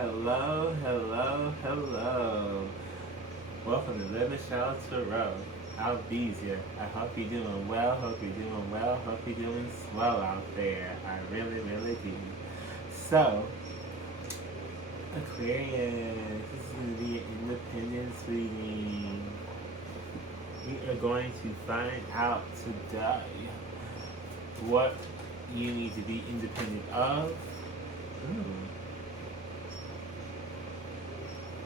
hello, hello, hello. Welcome to Living Shelter Row. Albizia. I hope you're doing well, hope you're doing well, hope you're doing swell out there. I really, really do. So, Aquarius, this is going to be an independence reading. You are going to find out today what you need to be independent of.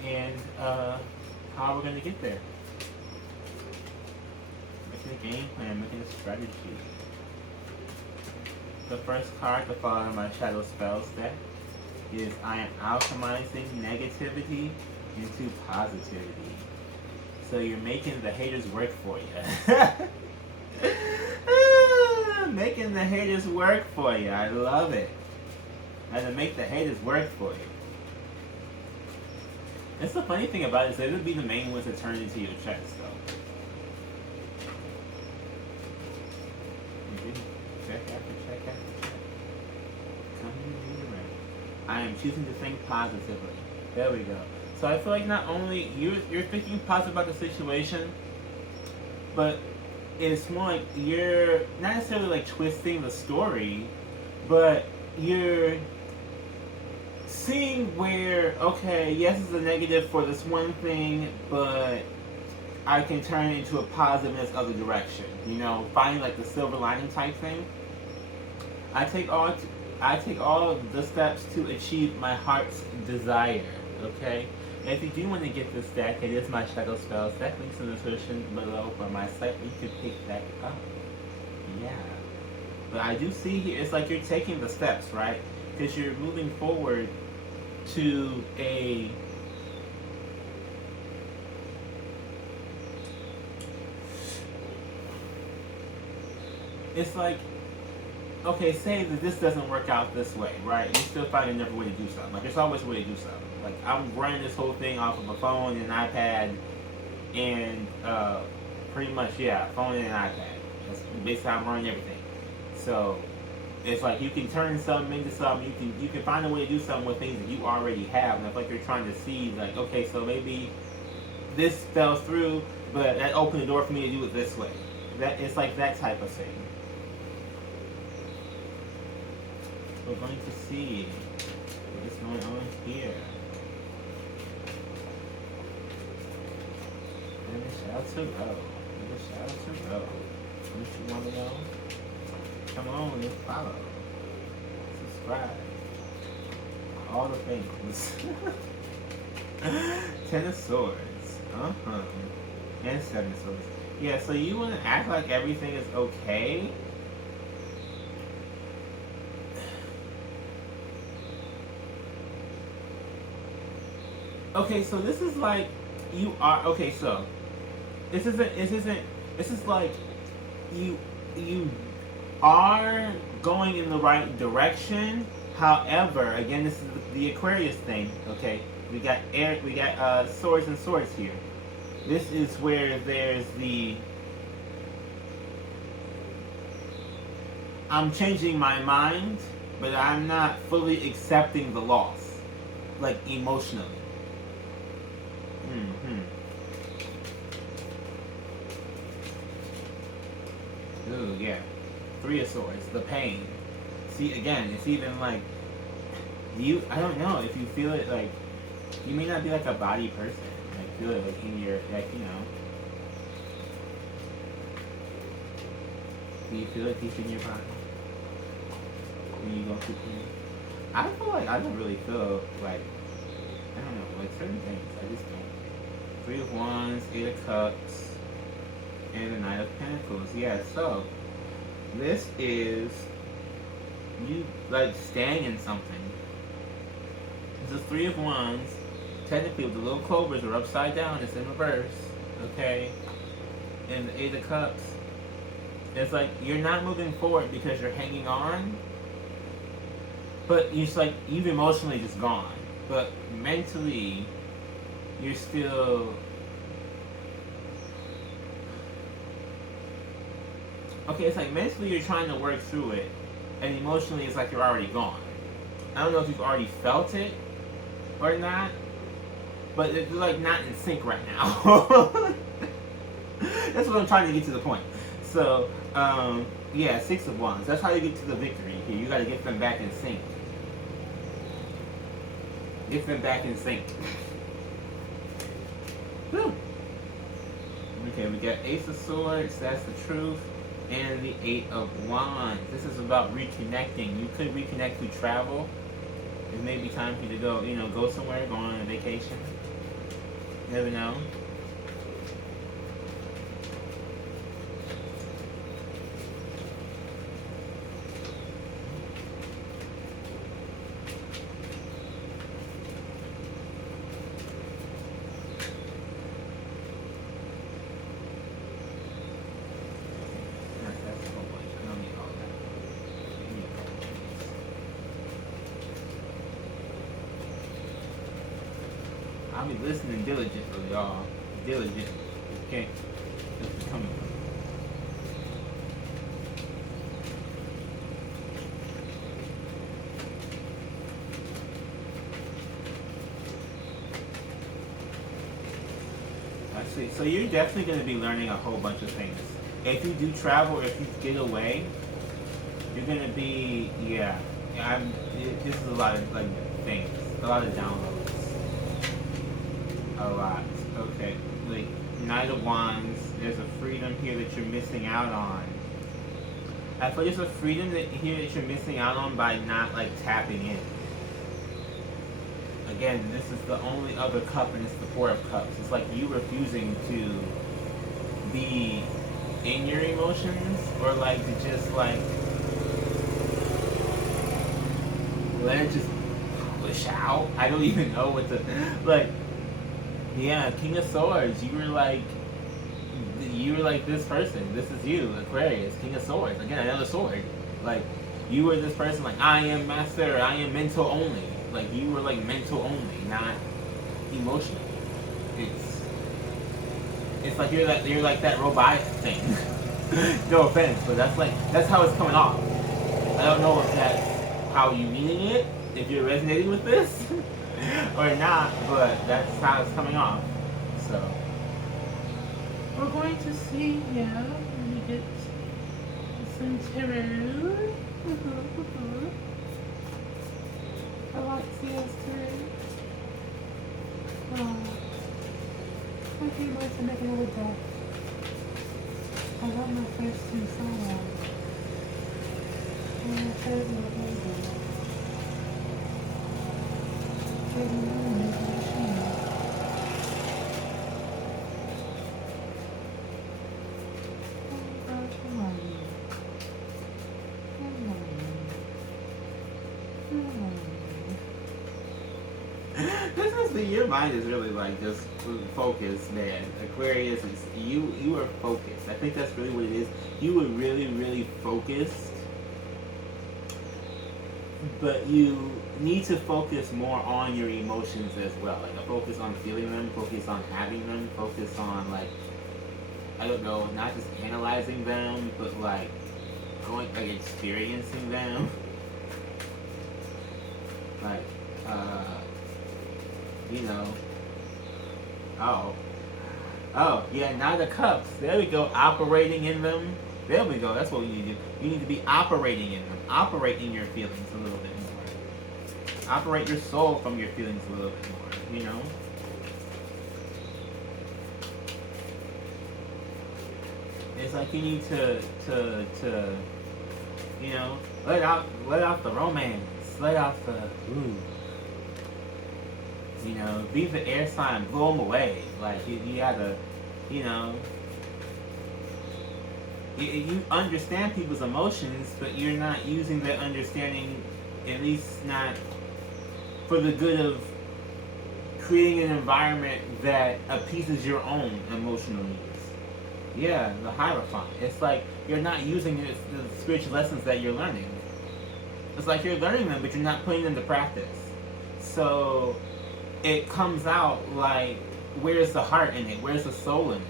And how we're going to get there. Making a game plan, making a strategy. The first card to fall in my Shadow Spells deck is I am alchemizing negativity into positivity. So you're making the haters work for you. Making the haters work for you. I love it. And to make the haters work for you. That's the funny thing about it is they would be the main ones that turn into your chest, though. Check after check after check. Coming in right. I am choosing to think positively. There we go. So I feel like not only you're thinking positive about the situation, but it's more like you're not necessarily like twisting the story, but you're seeing where, okay, yes, it's a negative for this one thing, but I can turn it into a positive in this other direction. You know, finding like the silver lining type thing. I take all of the steps to achieve my heart's desire. Okay. And if you do want to get this deck, it is my Shadow Spells deck. Links in the description below for my site. You can pick that up. Yeah. But I do see here, it's like you're taking the steps, right? Because you're moving forward to a it's like, okay, say that this doesn't work out this way, right? You still find another way to do something. Like there's always a way to do something. Like I'm running this whole thing off of a phone and an iPad and pretty much phone and an iPad. That's basically how I'm running everything. So it's like you can turn something into something. You can find a way to do something with things that you already have. And it's like you're trying to see, like, okay, so maybe this fell through, but that opened the door for me to do it this way. That it's like that type of thing. We're going to see what's going on here. And the shelter row. And the shelter row. Don't you want to know? Come on and follow. Subscribe. All the things. Ten of Swords. And Seven of Swords. Yeah, so you want to act like everything is okay. Okay, so this is like you are okay, so this is like you are going in the right direction. However, again, this is the Aquarius thing. Okay, we got air, we got swords and swords here. This is where there's the I'm changing my mind, but I'm not fully accepting the loss, like emotionally. Ooh, yeah. Three of Swords, the pain. See, again, it's even like, I don't know, if you feel it, like, you may not be like a body person. Like, feel it, like, in your, like, you know. Do you feel it deep in your body? When you go through pain? I feel like I don't really feel, like, I don't know, like, certain things. I just don't. Three of Wands, Eight of Cups, and the Knight of Pentacles. Yeah, so this is you like staying in something. The Three of Wands, technically the little clovers are upside down, it's in reverse, okay? And the Eight of Cups, it's like you're not moving forward because you're hanging on, but it's like you've emotionally just gone. But mentally, you're still okay, it's like mentally you're trying to work through it, and emotionally it's like you're already gone. I don't know if you've already felt it, or not, but it's like not in sync right now. That's what I'm trying to get to the point. So, yeah, 6 of Wands. That's how you get to the victory here. You got to get them back in sync. Get them back in sync. Whew. Okay, we got Ace of Swords. That's the truth. And the 8 of Wands. This is about reconnecting. You could reconnect through travel. It may be time for you to go, go somewhere, go on a vacation. You never know. I'll be listening diligently, y'all. Diligently. Okay. Just coming. I see. So you're definitely going to be learning a whole bunch of things. If you do travel, or if you get away, you're going to be, yeah. This is a lot of, like, things. A lot of downloads. A lot. Okay. Like, Knight of Wands, there's a freedom here that you're missing out on. I feel there's a freedom here that you're missing out on by not, like, tapping in. Again, this is the only other cup, and it's the 4 of Cups. It's like you refusing to be in your emotions, or like to just like let it just push out. I don't even know what to like. Yeah, King of Swords. You were like this person. This is you, Aquarius, King of Swords. Again, another sword. Like you were this person. Like I am master. I am mental only. Like you were like mental only, not emotional. It's like you're like that robot thing. No offense, but that's how it's coming off. I don't know if that's how you meaning it, if you're resonating with this or not, but that's how it's coming off. So we're going to see, yeah, when we get some tarot. Alexia's today. I can't wait to make another deck. I love my first 2 so well. And the third one was amazing. Taking on the machine. Oh gosh, come on. Come on. Come on. Your mind is really like just focused, man. Aquarius is you are focused. I think that's really what it is. You were really, really focused, but you need to focus more on your emotions as well. Like a focus on feeling them, focus on having them, focus on like I don't know, not just analyzing them, but like experiencing them. Like oh, yeah, Knight of Cups. There we go, operating in them. There we go, that's what you need to do. You need to be operating in them. Operate in your feelings a little bit more. Operate your soul from your feelings a little bit more, It's like you need to let out the romance. Let out the, be the air sign, blow them away. Like, you gotta, you understand people's emotions, but you're not using that understanding, at least not for the good of creating an environment that appeases your own emotional needs. Yeah, the Hierophant. It's like you're not using the spiritual lessons that you're learning. It's like you're learning them, but you're not putting them to practice. So it comes out like, where's the heart in it? Where's the soul in it?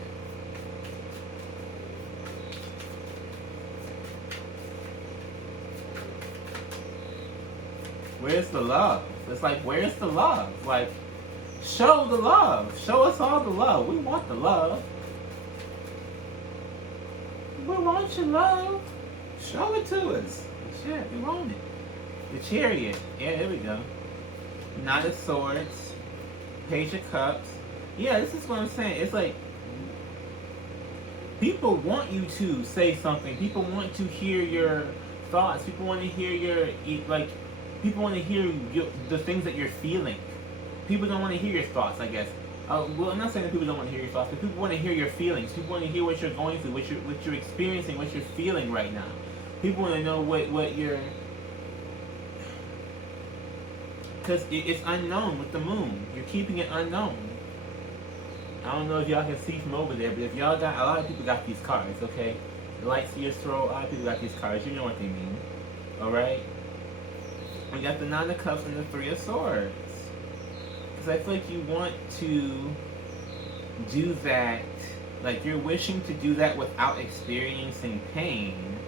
Where's the love? It's like, where's the love? Like, show the love. Show us all the love. We want the love. We want your love. Show it to us. Shit, we want it. The Chariot. Yeah, there we go. Knight of Swords. Page of Cups. Yeah, this is what I'm saying. It's like, people want you to say something. People want to hear your thoughts. People want to hear your, like, people want to hear the things that you're feeling. People don't want to hear your thoughts, I guess. Well, I'm not saying that people don't want to hear your thoughts, but people want to hear your feelings. People want to hear what you're going through, what you're experiencing, what you're feeling right now. People want to know what you're... Because it's unknown with the moon. You're keeping it unknown. I don't know if y'all can see from over there, but if y'all got... A lot of people got these cards, okay? The lights to your throat, a lot of people got these cards. You know what they mean. Alright? We got the Nine of Cups and the Three of Swords. Because I feel like you want to do that, like you're wishing to do that without experiencing pain,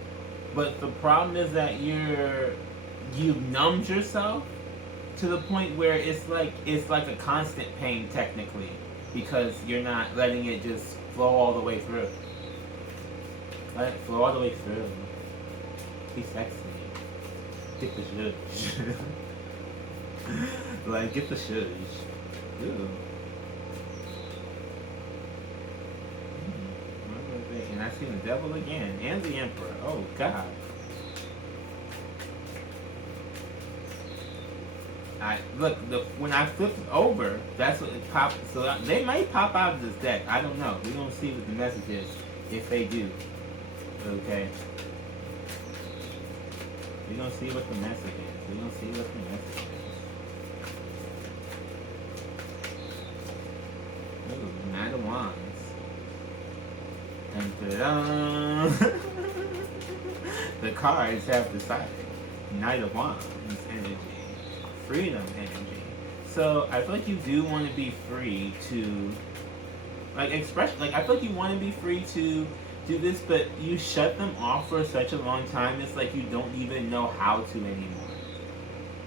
but the problem is that you've numbed yourself to the point where it's like a constant pain technically, because you're not letting it just flow all the way through. Let it flow all the way through. Be sexy. Get the shush. Like, get the shush. Ooh. And I see the devil again. And the emperor. Oh, God. Look, when I flip it over, that's what it popped. So they might pop out of this deck. I don't know. We're going to see what the message is if they do. Okay. We're going to see what the message is. We're going to see what the message is. Ooh, Knight of Wands. Dun, dun, dun. The cards have decided. Knight of Wands energy. Freedom energy. So I feel like you do want to be free to, like, express. Like, I feel like you want to be free to do this, but you shut them off for such a long time. It's like you don't even know how to anymore.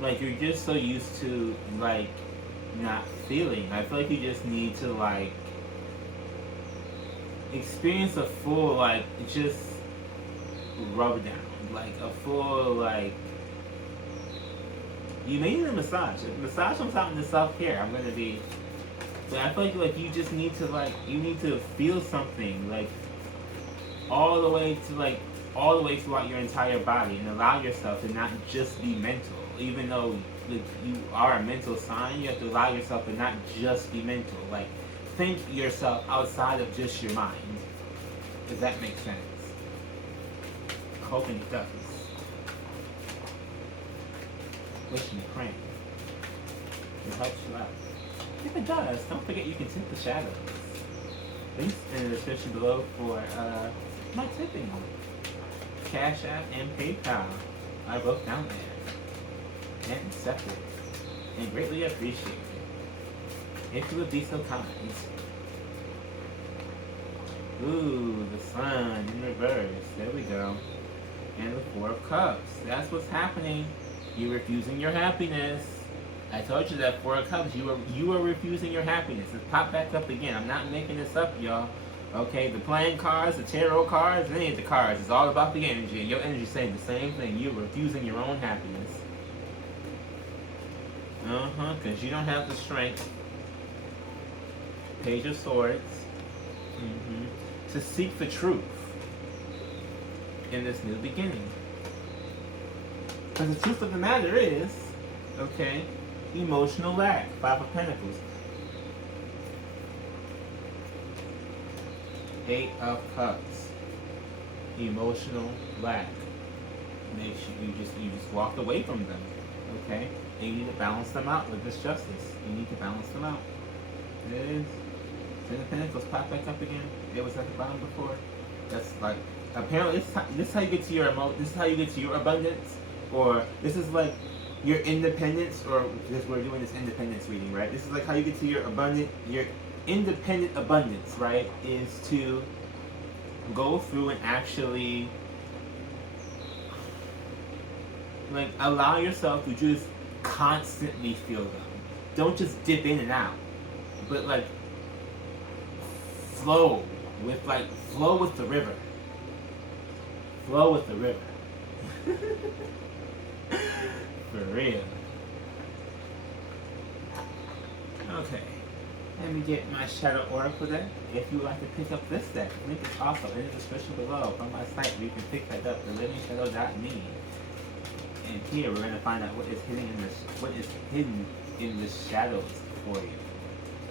Like, you're just so used to, like, not feeling. I feel like you just need to, like, experience a full, like, just rub down. Like, a full, like, you may need a massage. If massage comes out in the self-care, I'm gonna be, but I feel like you just need to, like, you need to feel something, like, all the way throughout your entire body, and allow yourself to not just be mental. Even though, like, you are a mental sign, you have to allow yourself to not just be mental. Like, think yourself outside of just your mind. If that makes sense. Hoping it does. Wishing and praying. It helps you out. If it does, don't forget you can tip the shadows. Links in the description below for my tipping. Cash App and PayPal are both down there. And accepted. And greatly appreciated. If you would be so kind. Ooh, the Sun in reverse. There we go. And the Four of Cups. That's what's happening. You're refusing your happiness. I told you that Four of Cups. You are refusing your happiness. It popped back up again. I'm not making this up, y'all. Okay, the playing cards, the tarot cards, any of the cards. It's all about the energy. And your energy is saying the same thing. You're refusing your own happiness. Because you don't have the strength. Page of Swords. To seek the truth in this new beginning. Because the truth of the matter is, okay, emotional lack. Five of Pentacles. Eight of Cups. Emotional lack. Makes you just walked away from them. Okay? And you need to balance them out with this justice. You need to balance them out. It is. Ten of Pentacles pop back up again. It was at the bottom before. That's like, apparently this is how you get to your this is how you get to your abundance, or this is like your independence, or because we're doing this independence reading, right? This is like how you get to your independent abundance, right? Is to go through and actually, like, allow yourself to just constantly feel them. Don't just dip in and out, but like flow flow with the river. Flow with the river. For real. Okay. Let me get my Shadow Oracle deck. If you would like to pick up this deck, link is also in the description below from my site where you can pick that up, theliving-shadow.me. And here we're going to find out what is hidden in the shadows for you.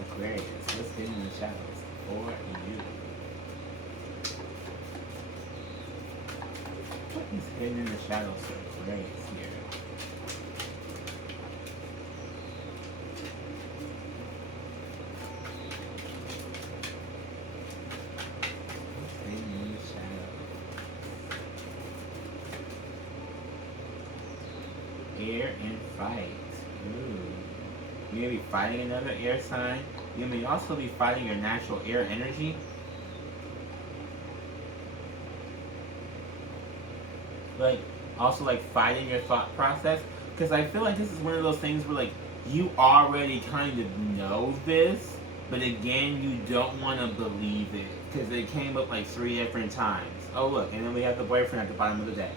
Aquarius, what's hidden in the shadows for you? What is hidden in the shadows for Aquarius here? Air and fight. Ooh. You may be fighting another air sign. You may also be fighting your natural air energy. Like, also like fighting your thought process. Because I feel like this is one of those things where like you already kind of know this, but again you don't want to believe it. Because it came up like 3 different times. Oh look, and then we have the boyfriend at the bottom of the deck.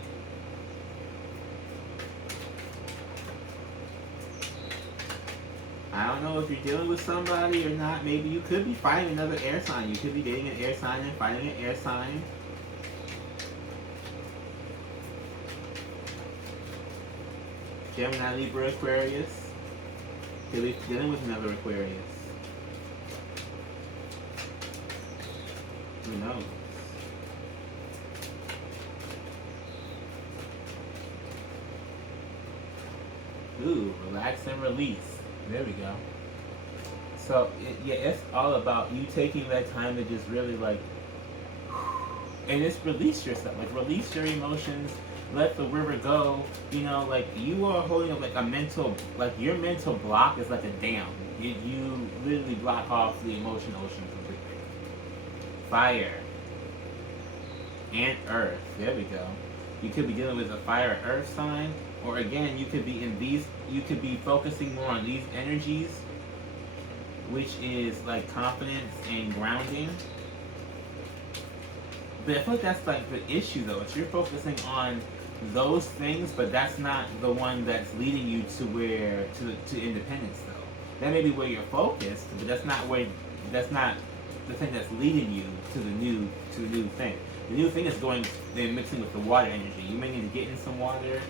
I don't know if you're dealing with somebody or not. Maybe you could be fighting another air sign. You could be dating an air sign and fighting an air sign. Gemini, Libra, Aquarius. Dealing with another Aquarius. Who knows? Ooh, relax and release. There we go. So, yeah, it's all about you taking that time to just really like, and just release yourself. Like, release your emotions, let the river go. You know, like, you are holding up like a mental, like, your mental block is like a dam. You literally block off the emotion ocean completely. Fire and earth. There we go. You could be dealing with a fire or earth sign. Or again, you could be in these, you could be focusing more on these energies, which is like confidence and grounding. But I feel like that's like the issue though. If you're focusing on those things, but that's not the one that's leading you to where, to independence though. That may be where you're focused, but that's not the thing that's leading you to the new thing. The new thing is going and mixing with the water energy. You may need to get in some water.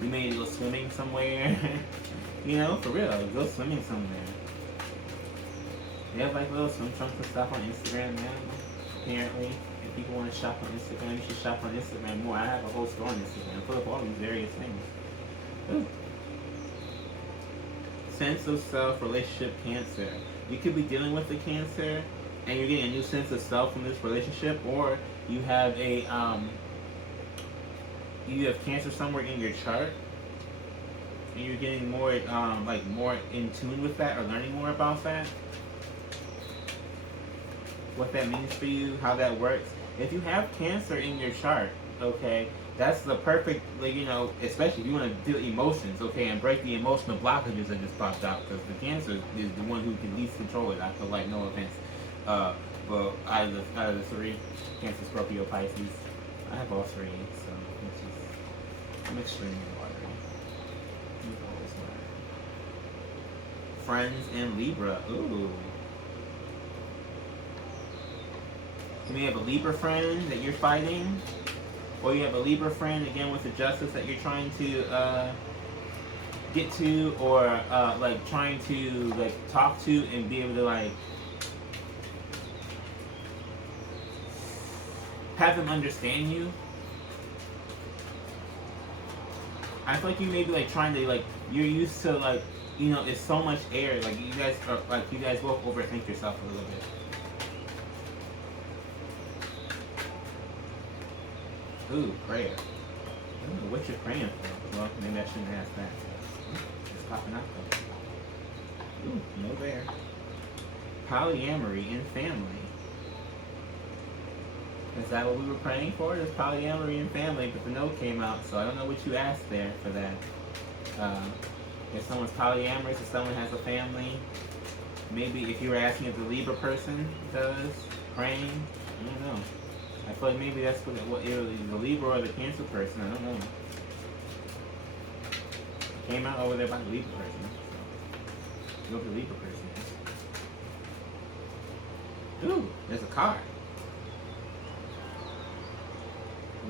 You may need to go swimming somewhere. You know, for real, go swimming somewhere. They have like little swim trunks and stuff on Instagram now, apparently. If people want to shop on Instagram, you should shop on Instagram more. I have a whole store on Instagram full of all these various things. Ooh. Sense of self, relationship, Cancer. You could be dealing with the Cancer and you're getting a new sense of self from this relationship, or you have a you have Cancer somewhere in your chart, and you're getting more, like more in tune with that, or learning more about that. What that means for you, how that works. If you have Cancer in your chart, okay, that's the perfect, like, you know, especially if you want to feel emotions, okay, and break the emotional blockages that just popped out, because the Cancer is the one who can least control it. I feel like, no offense, but out of the 3, Cancer, Scorpio, Pisces, I have all 3, so. I'm extremely watery. Friends in Libra. Ooh. You may have a Libra friend that you're fighting, or you have a Libra friend again with the Justice that you're trying to get to, or like trying to like talk to and be able to like have them understand you. I feel like you may be like trying to like, you're used to like, you know, it's so much air, like you guys are like, you guys will overthink yourself a little bit. Ooh, prayer. Ooh, what you're praying for? Well, maybe I shouldn't ask that. It's popping out though. Ooh, no there. Polyamory in family. Is that what we were praying for? There's polyamory in family, but the note came out, so I don't know what you asked there for that. If someone's polyamorous, if someone has a family, maybe if you were asking if the Libra person does, praying, I don't know. I feel like maybe that's what either the Libra or the Cancer person, I don't know. It came out over there by the Libra person. So, whoever the Libra person is. Ooh, there's a card.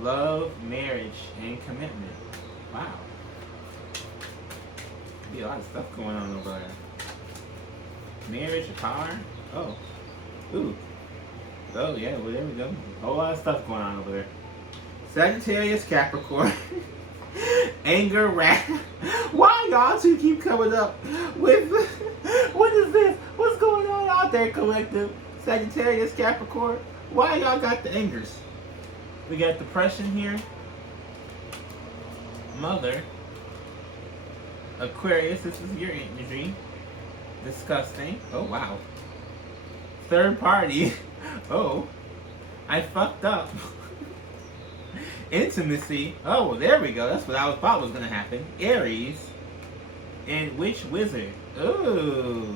Love, marriage, and commitment. Wow. Be a lot of stuff going on over there. Marriage, a car. Oh. Ooh. Oh, yeah, well, there we go. A whole lot of stuff going on over there. Sagittarius, Capricorn. Anger, wrath. Why y'all two keep coming up with... What is this? What's going on out there, collective? Sagittarius, Capricorn. Why y'all got the angers? We got depression here. Mother. Aquarius, this is your energy. Disgusting. Oh, wow. Third party. Oh, I fucked up. Intimacy. Oh, well, there we go. That's what I thought was going to happen. Aries. And Witch Wizard. Ooh.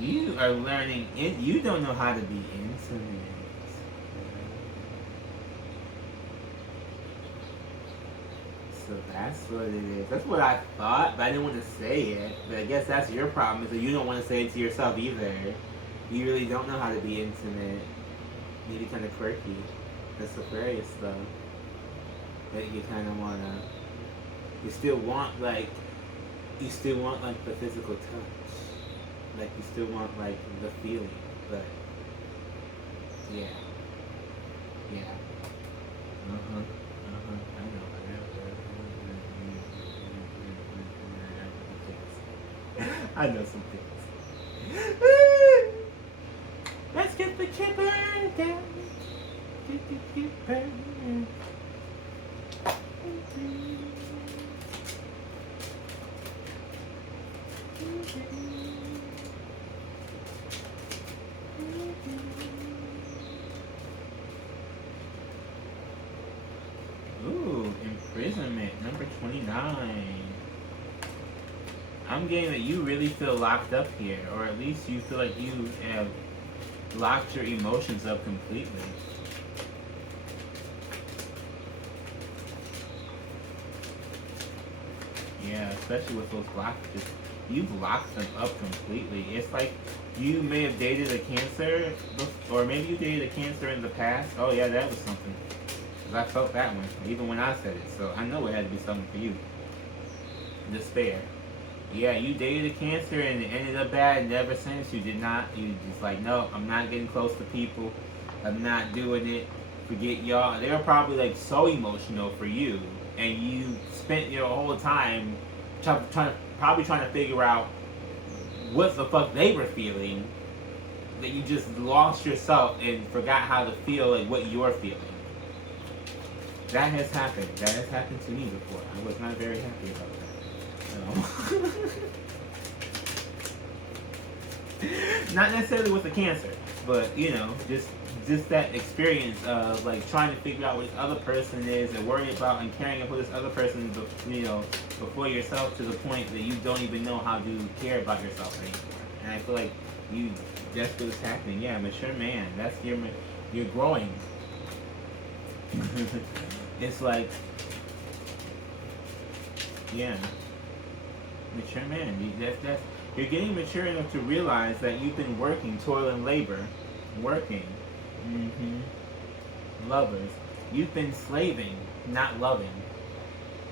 You are learning it. You don't know how to be intimate. So that's what it is. That's what I thought, but I didn't want to say it. But I guess that's your problem, is that you don't want to say it to yourself either. You really don't know how to be intimate. Maybe kind of quirky. That's Aquarius stuff. But you kind of want to... You still want, like... You still want, like, the physical touch. Like, you still want, like, the feeling. But... Yeah. Yeah. Uh-huh. I know. I know some things. Let's get the kipper down. Get the kipper. Ooh, imprisonment, number 29. I'm getting that you really feel locked up here, or at least you feel like you have locked your emotions up completely. Yeah, especially with those blockages. You've locked them up completely. It's like you may have dated a Cancer, or maybe you dated a Cancer in the past. Oh yeah, that was something. 'Cause I felt that one, even when I said it. So I know it had to be something for you. Despair. Yeah, you dated a Cancer and it ended up bad, and ever since you did not, you just like, no, I'm not getting close to people. I'm not doing it. Forget y'all. They were probably like so emotional for you, and you spent your whole time probably trying to figure out what the fuck they were feeling, that you just lost yourself and forgot how to feel like what you're feeling. That has happened. That has happened to me before. I was not very happy about that. Not necessarily with the Cancer, but you know, just that experience of like trying to figure out what this other person is and worrying about and caring about this other person, you know, before yourself, to the point that you don't even know how to care about yourself anymore. And I feel like that's what's happening. Yeah, mature man. That's you're growing. It's like, yeah. Mature man, that's you're getting mature enough to realize that you've been working, toil and labor, working. Lovers, you've been slaving, not loving.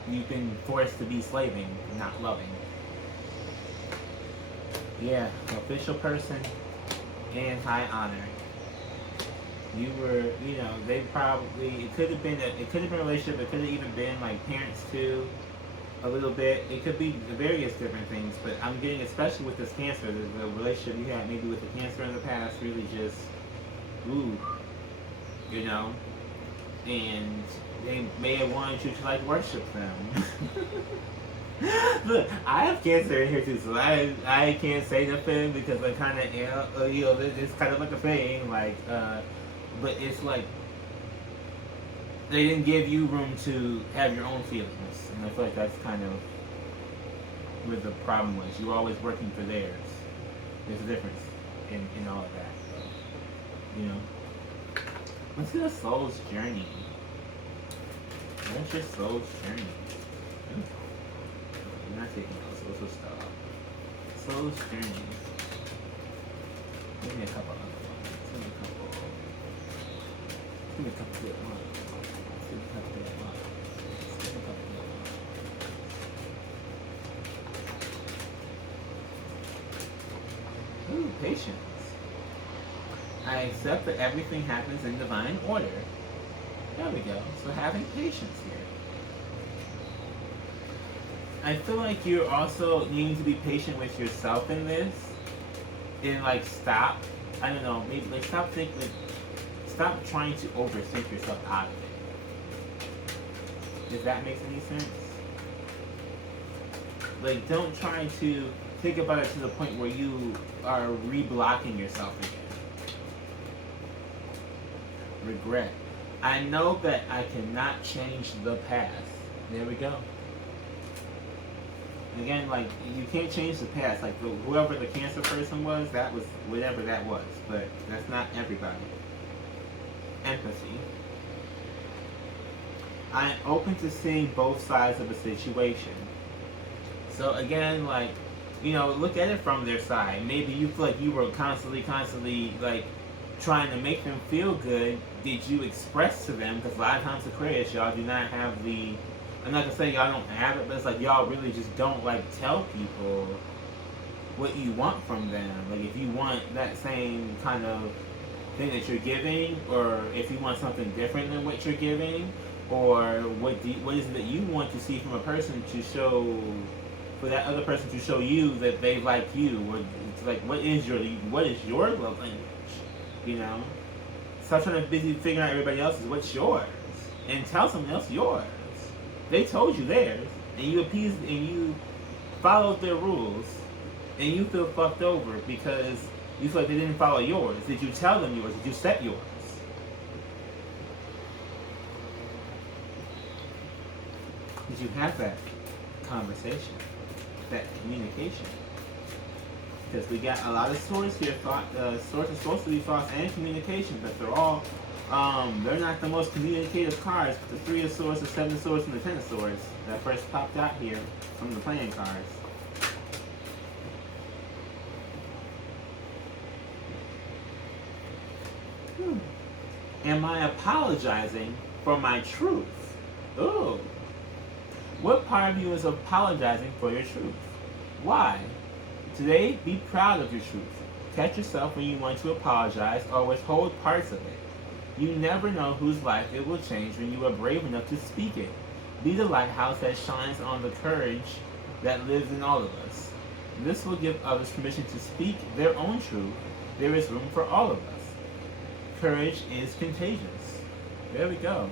You've been forced to be slaving, not loving. Yeah, official person and high honor. You were, you know, they probably, it could have been a relationship. It could have even been like parents too. A little bit. It could be various different things, but I'm getting, especially with this Cancer, the relationship you had maybe with the Cancer in the past really just, ooh, you know, and they may have wanted you to like worship them. Look, I have Cancer in here too, so I can't say nothing because I kind of, you know, it's kind of like a thing, like, but it's like, they didn't give you room to have your own feelings, and I feel like that's kind of where the problem was. You were always working for theirs. There's a difference in all of that. So, you know, let's get a soul's journey. What's your soul's journey? You're not taking notes, so let's just stop. Soul's journey. Give me a couple other ones. Give me a couple. Give me a couple good ones. Give me a couple good ones. Give me a couple good ones. Ooh, patience. I accept that everything happens in divine order. There we go. So having patience here. I feel like you're also needing to be patient with yourself in this. And like stop, I don't know, maybe like stop trying to overthink yourself out of it. If that makes any sense? Like don't try to think about it to the point where you are reblocking yourself again. Regret. I know that I cannot change the past. There we go. Again, like, you can't change the past. Like, whoever the cancer person was, that was whatever that was. But that's not everybody. Empathy. I am open to seeing both sides of a situation. So again, like, you know, look at it from their side. Maybe you feel like you were constantly, like, trying to make them feel good. Did you express to them? Because a lot of times Aquarius, y'all do not have the... I'm not gonna say y'all don't have it, but it's like y'all really just don't like tell people what you want from them. Like if you want that same kind of thing that you're giving, or if you want something different than what you're giving, or what is it that you want to see from a person to show, for that other person to show you that they like you, or it's like what is your love language? You know, stop trying to busy figuring out everybody else's. What's yours, and tell someone else yours. They told you theirs, and you appeased and you followed their rules, and you feel fucked over because you feel like they didn't follow yours. Did you tell them yours? Did you set yours? Did you have that conversation, that communication? Because we got a lot of swords here. Swords are supposed to be thoughts and communication, but they're all they're not the most communicative cards. The 3 of Swords, the 7 of Swords, and the 10 of Swords that first popped out here from the playing cards. Am I apologizing for my truth? Ooh. What part of you is apologizing for your truth? Why? Today, be proud of your truth. Catch yourself when you want to apologize or withhold parts of it. You never know whose life it will change when you are brave enough to speak it. Be the lighthouse that shines on the courage that lives in all of us. This will give others permission to speak their own truth. There is room for all of us. Courage is contagious. There we go.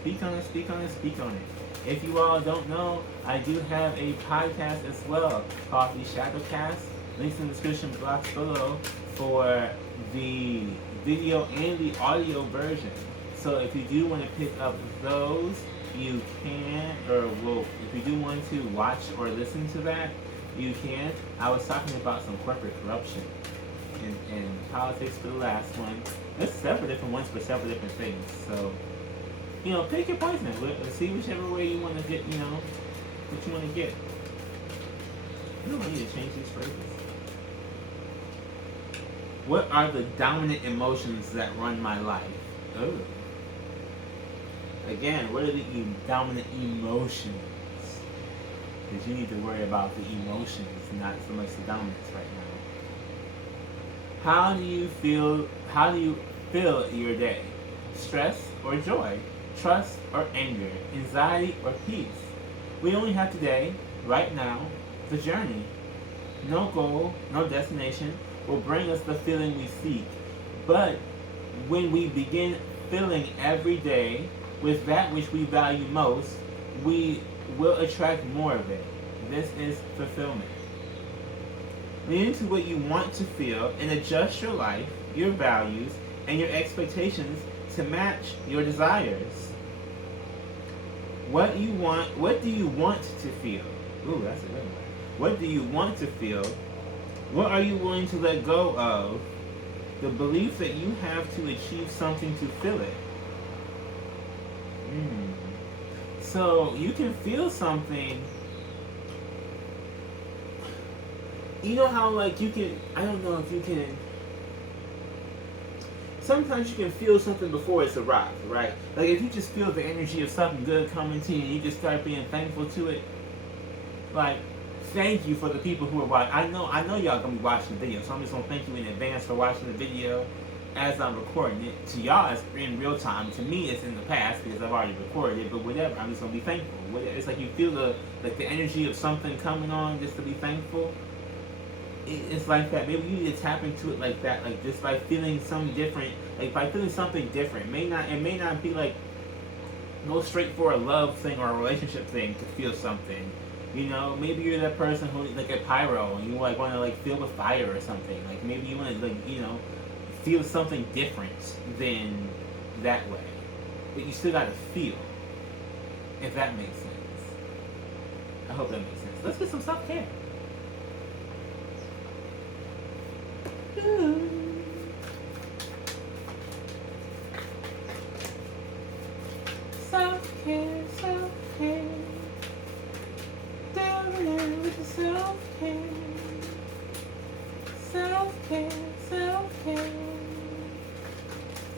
Speak on it, speak on it, speak on it. If you all don't know, I do have a podcast as well called the Shadowcast. Links in the description box below for the video and the audio version. So if you do want to pick up those, you can, or well, if you do want to watch or listen to that, you can. I was talking about some corporate corruption in politics for the last one. There's several different ones for several different things. So, you know, pick your poison. See whichever way you want to get, you know, what you want to get. You don't need to change these phrases. What are the dominant emotions that run my life? Oh. Again, what are the dominant emotions? Because you need to worry about the emotions, not so much the dominance right now. How do you feel your day? Stress or joy? Trust or anger? Anxiety or peace? We only have today, right now, the journey. No goal, no destination will bring us the feeling we seek. But when we begin filling every day with that which we value most, we will attract more of it. This is fulfillment. Lean into what you want to feel and adjust your life, your values, and your expectations to match your desires. What do you want to feel? Ooh, that's a good one. What do you want to feel? What are you willing to let go of? The belief that you have to achieve something to feel it. So you can feel something. You know how like you can, I don't know if you can, sometimes you can feel something before it's arrived, right? Like if you just feel the energy of something good coming to you and you just start being thankful to it, like, thank you for the people who are watching. I know y'all gonna be watching the video, so I'm just gonna thank you in advance for watching the video as I'm recording it. To y'all, it's in real time. To me, it's in the past because I've already recorded it. But whatever, I'm just gonna be thankful. It's like you feel the energy of something coming on, just to be thankful. It's like that. Maybe you need to tap into it like that, like just by feeling something different. Like by feeling something different, it may not be like go straight for a love thing or a relationship thing to feel something. You know, maybe you're that person who like a pyro and you like want to like feel the fire or something. Like maybe you want to like feel something different than that way, but you still got to feel. If that makes sense. I hope that makes sense. Let's get some self-care. Self-care, self-care. Down with the self-care. Self-care, self-care.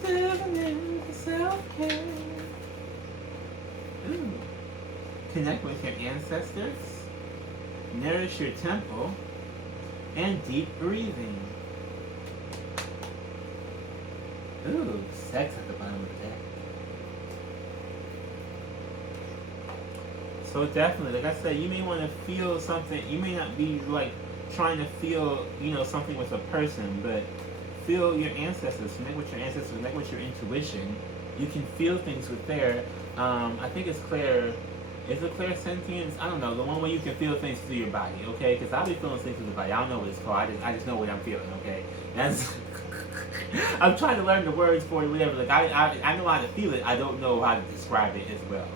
Down with the self-care. Connect with your ancestors. Nourish your temple. And deep breathing. Ooh, sex at the bottom of the deck. So definitely, like I said, you may want to feel something. You may not be like trying to feel, something with a person, but feel your ancestors. Connect with your ancestors. Connect with your intuition. You can feel things with there. I think it's clear. Is it clairsentience? I don't know. The one where you can feel things through your body, okay? Because I'll be feeling things through the body. I don't know what it's called. I just know what I'm feeling, okay? That's. I'm trying to learn the words for it, whatever. Like I know how to feel it. I don't know how to describe it as well.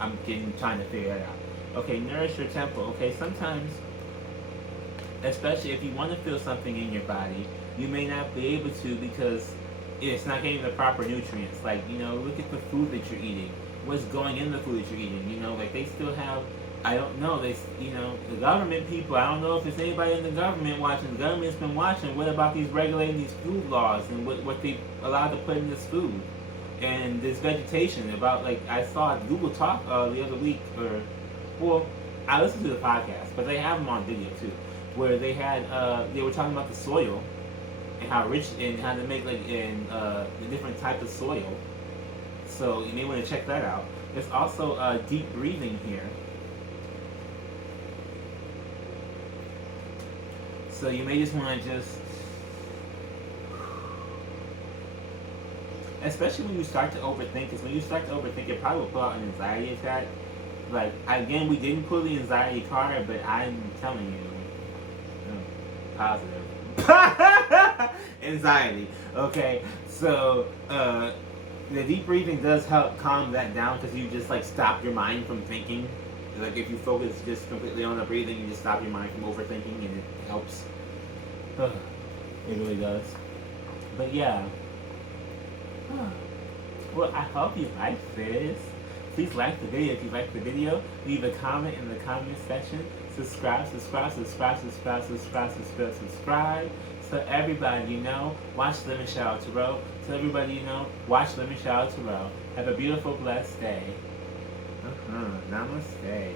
I'm trying to figure it out. Okay, nourish your temple. Okay, sometimes, especially if you want to feel something in your body, you may not be able to because it's not getting the proper nutrients. Like, look at the food that you're eating. What's going in the food that you're eating? Like they still have, I don't know, the government people, I don't know if there's anybody in the government watching. The government's been watching. What about these regulating these food laws and what they allowed to put in this food? And this vegetation about, like, I saw Google Talk the other week, I listened to the podcast, but they have them on video too, where they were talking about the soil and how rich and how to make the different type of soil. So you may want to check that out. There's also deep breathing here. So you may just want to especially when you start to overthink, because when you start to overthink, it probably will pull out an anxiety attack. Like, again, we didn't pull the anxiety card, but I'm telling you, positive. Anxiety, okay? So, the deep breathing does help calm that down, because you just, like, stop your mind from thinking. Like, if you focus just completely on the breathing, you just stop your mind from overthinking, and it helps. It really does. But, yeah. Well, I hope you liked this. Please like the video if you liked the video. Leave a comment in the comment section. Subscribe. So everybody watch Lemon Shower Tarot. So everybody watch Lemon Shower Tarot. Have a beautiful, blessed day. Namaste.